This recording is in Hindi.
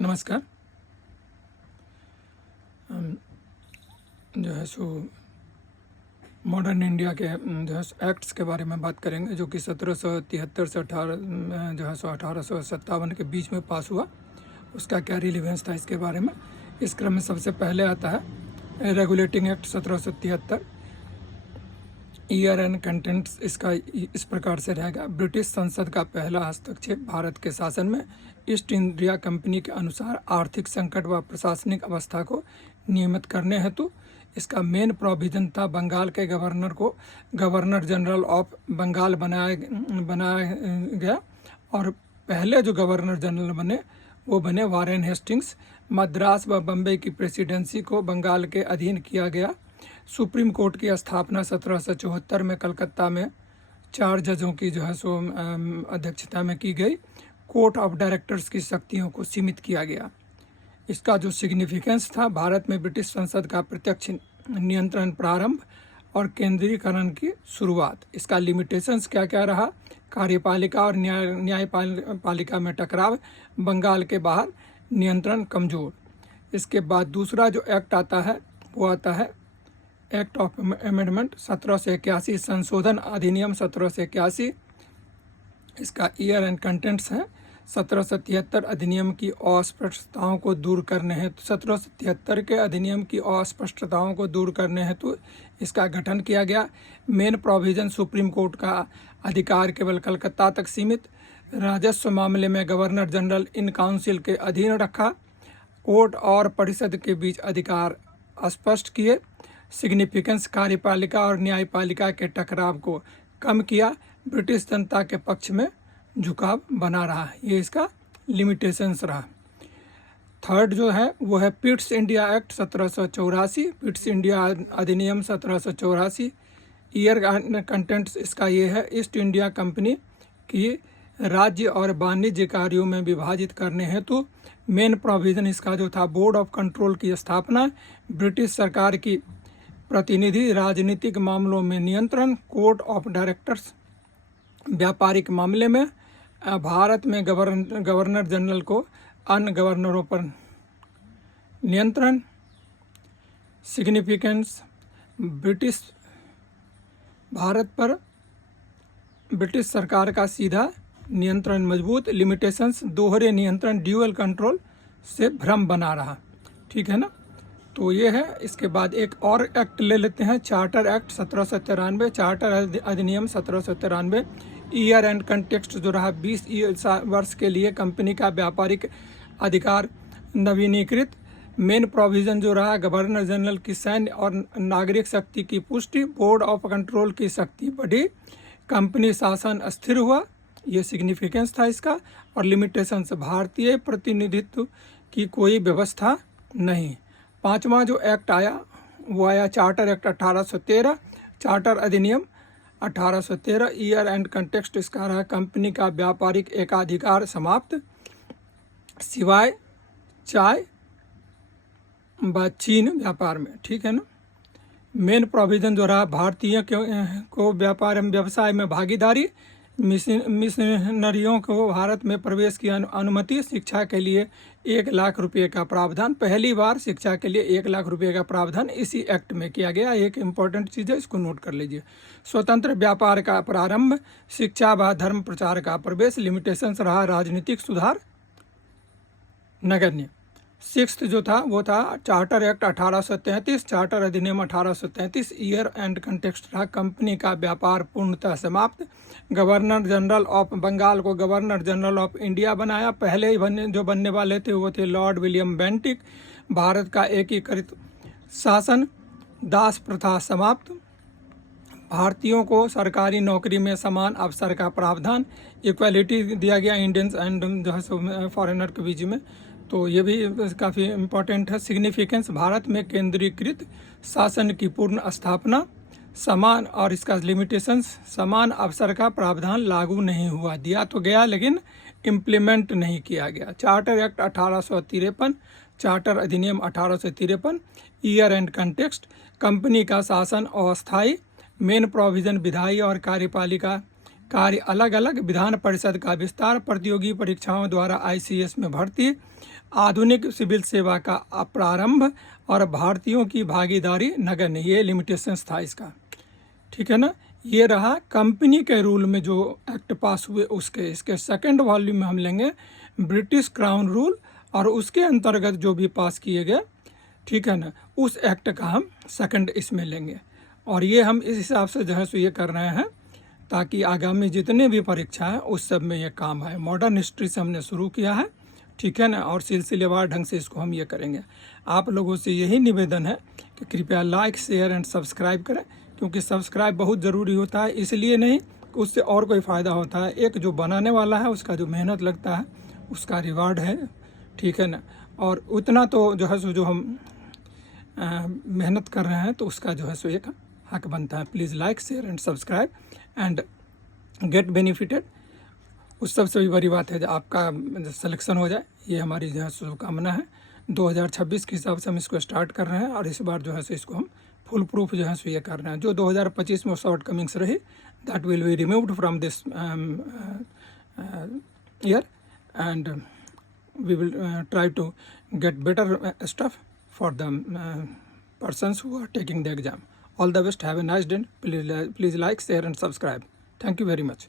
नमस्कार। हम जो है सो मॉडर्न इंडिया के जो है एक्ट्स के बारे में बात करेंगे, जो कि 1773 से 1857 के बीच में पास हुआ। उसका क्या रिलीवेंस था इसके बारे में। इस क्रम में सबसे पहले आता है regulating act 1773। Year and contents इसका इस प्रकार से रहेगा। ब्रिटिश संसद का पहला हस्तक्षेप भारत के शासन में ईस्ट इंडिया कंपनी के अनुसार आर्थिक संकट व प्रशासनिक अवस्था को नियमित करने हेतु इसका मेन प्रोविजन था बंगाल के गवर्नर को गवर्नर जनरल ऑफ बंगाल बनाया गया। और पहले जो गवर्नर जनरल बने वो बने वारेन हेस्टिंग्स। मद्रास व बम्बई की प्रेसिडेंसी को बंगाल के अधीन किया गया। सुप्रीम कोर्ट की स्थापना 1774 में कलकत्ता में 4 जजों की जो है सो अध्यक्षता में की गई। कोर्ट ऑफ डायरेक्टर्स की शक्तियों को सीमित किया गया। इसका जो सिग्निफिकेंस था, भारत में ब्रिटिश संसद का प्रत्यक्ष नियंत्रण प्रारंभ और केंद्रीकरण की शुरुआत। इसका लिमिटेशंस क्या क्या रहा। कार्यपालिका और न्यायपालिका में टकराव, बंगाल के बाहर नियंत्रण कमजोर। इसके बाद दूसरा जो एक्ट आता है वो आता है एक्ट ऑफ अमेंडमेंट 1781, संशोधन अधिनियम 1781। इसका ईयर एंड कंटेंट्स है 1773 अधिनियम की अस्पष्टताओं को दूर करने हेतु 1773 के अधिनियम की अस्पष्टताओं को दूर करने हेतु इसका गठन किया गया। मेन प्रोविजन सुप्रीम कोर्ट का अधिकार केवल कलकत्ता तक सीमित। राजस्व मामले में गवर्नर जनरल इन काउंसिल के अधीन रखा। कोर्ट और परिषद के बीच अधिकार स्पष्ट किए। सिग्निफिकेंस, कार्यपालिका और न्यायपालिका के टकराव को कम किया। ब्रिटिश जनता के पक्ष में झुकाव बना रहा। ये इसका लिमिटेशंस रहा। थर्ड जो है वो है Pitt's India act 1784, Pitt's India अधिनियम 1784। ईयर कंटेंट्स इसका ये है, ईस्ट इंडिया कंपनी की राज्य और वाणिज्य कार्यों में विभाजित करने हेतु मेन प्रोविजन इसका जो था बोर्ड ऑफ कंट्रोल की स्थापना। ब्रिटिश सरकार की प्रतिनिधि, राजनीतिक मामलों में नियंत्रण, कोर्ट ऑफ डायरेक्टर्स व्यापारिक मामले में। भारत में गवर्नर जनरल को अन्य गवर्नरों पर नियंत्रण। सिग्निफिकेंस, ब्रिटिश भारत पर ब्रिटिश सरकार का सीधा नियंत्रण मजबूत। लिमिटेशंस, दोहरे नियंत्रण, ड्यूअल कंट्रोल से भ्रम बना रहा। ठीक है ना। तो ये है। इसके बाद एक और एक्ट ले लेते हैं, चार्टर एक्ट 1793, चार्टर अधिनियम 1793। ईयर एंड कंटेक्स्ट जो रहा 20 वर्ष के लिए कंपनी का व्यापारिक अधिकार नवीनीकृत। मेन प्रोविजन जो रहा, गवर्नर जनरल की सैन्य और नागरिक शक्ति की पुष्टि, बोर्ड ऑफ कंट्रोल की शक्ति बढ़ी, कंपनी शासन स्थिर हुआ। ये सिग्निफिकेंस था इसका। और लिमिटेशंस, भारतीय प्रतिनिधित्व की कोई व्यवस्था नहीं। पांचवा जो एक्ट आया वो आया चार्टर एक्ट 1813, चार्टर अधिनियम 1813। ईयर एंड कंटेक्स्ट इसका रहा, कंपनी का व्यापारिक एकाधिकार समाप्त सिवाय चाय व चीन व्यापार में। ठीक है ना। मेन प्रोविजन जो रहा, भारतीय को व्यापार व्यवसाय में भागीदारी, मिशनरियों को भारत में प्रवेश की अनुमति, शिक्षा के लिए 1 लाख रुपए का प्रावधान। पहली बार शिक्षा के लिए 1 लाख रुपए का प्रावधान इसी एक्ट में किया गया। एक इम्पॉर्टेंट चीज़ है, इसको नोट कर लीजिए। स्वतंत्र व्यापार का प्रारंभ, शिक्षा व धर्म प्रचार का प्रवेश। लिमिटेशंस रहा, राजनीतिक सुधार नगण्य। सिक्स्थ जो था वो था चार्टर एक्ट 1833, चार्टर अधिनियम 1833। ईयर एंड कंटेक्स्ट रहा, कंपनी का व्यापार पूर्णतः समाप्त। गवर्नर जनरल ऑफ बंगाल को गवर्नर जनरल ऑफ इंडिया बनाया। पहले ही जो बनने वाले थे वो थे लॉर्ड विलियम बेंटिक। भारत का एकीकृत शासन, दास प्रथा समाप्त। भारतीयों को सरकारी नौकरी में समान अवसर का प्रावधान, इक्वालिटी दिया गया इंडियंस एंड जो है फॉरेनर के बीच में। तो ये भी काफ़ी इम्पोर्टेंट है। सिग्निफिकेंस, भारत में केंद्रीकृत शासन की पूर्ण स्थापना, समान। और इसका लिमिटेशंस, समान अवसर का प्रावधान लागू नहीं हुआ। दिया तो गया लेकिन इम्प्लीमेंट नहीं किया गया। चार्टर एक्ट 1853, चार्टर अधिनियम 1853। ईयर एंड कंटेक्स्ट, कंपनी का शासन अस्थायी। मेन प्रोविजन विधायी और कार्यपालिका कार्य अलग अलग, विधान परिषद का विस्तार, प्रतियोगी परीक्षाओं द्वारा ICS में भर्ती, आधुनिक सिविल सेवा का प्रारंभ और भारतीयों की भागीदारी नगण्य, ये लिमिटेशंस था इसका, ठीक है ना। ये रहा कंपनी के रूल में जो एक्ट पास हुए उसके। इसके सेकंड वॉल्यूम में हम लेंगे ब्रिटिश क्राउन रूल और उसके अंतर्गत जो भी पास किए गए, ठीक है ना, उस एक्ट का हम सेकंड इसमें लेंगे। और ये हम इस हिसाब से जो है सो ये कर रहे हैं ताकि आगामी जितने भी परीक्षा हैं उस सब में ये काम आए। मॉडर्न हिस्ट्री से हमने शुरू किया है, ठीक है ना, और सिलसिलेवार ढंग से इसको हम ये करेंगे। आप लोगों से यही निवेदन है कि कृपया लाइक, शेयर एंड सब्सक्राइब करें, क्योंकि सब्सक्राइब बहुत ज़रूरी होता है। इसलिए नहीं, उससे और कोई फ़ायदा होता है, एक जो बनाने वाला है उसका जो मेहनत लगता है उसका रिवार्ड है, ठीक है ना। और उतना तो जो है सो जो हम मेहनत कर रहे हैं तो उसका जो है सो एक हक बनता है। Please like, share and subscribe and get benefited. उस सबसे भी बड़ी बात है जो आपका सिलेक्शन हो जाए, ये हमारी जो है शुभकामना है। 2026 के हिसाब से हम इसको स्टार्ट कर रहे हैं और इस बार जो है सो इसको हम फुल प्रूफ जो है सो ये कर रहे हैं। जो 2025 में शॉर्ट कमिंग्स रही, that will be removed from this year and we will try to get better stuff for the persons who are taking the exam. All the best. Have a nice day. Please like, share and subscribe. Thank you very much.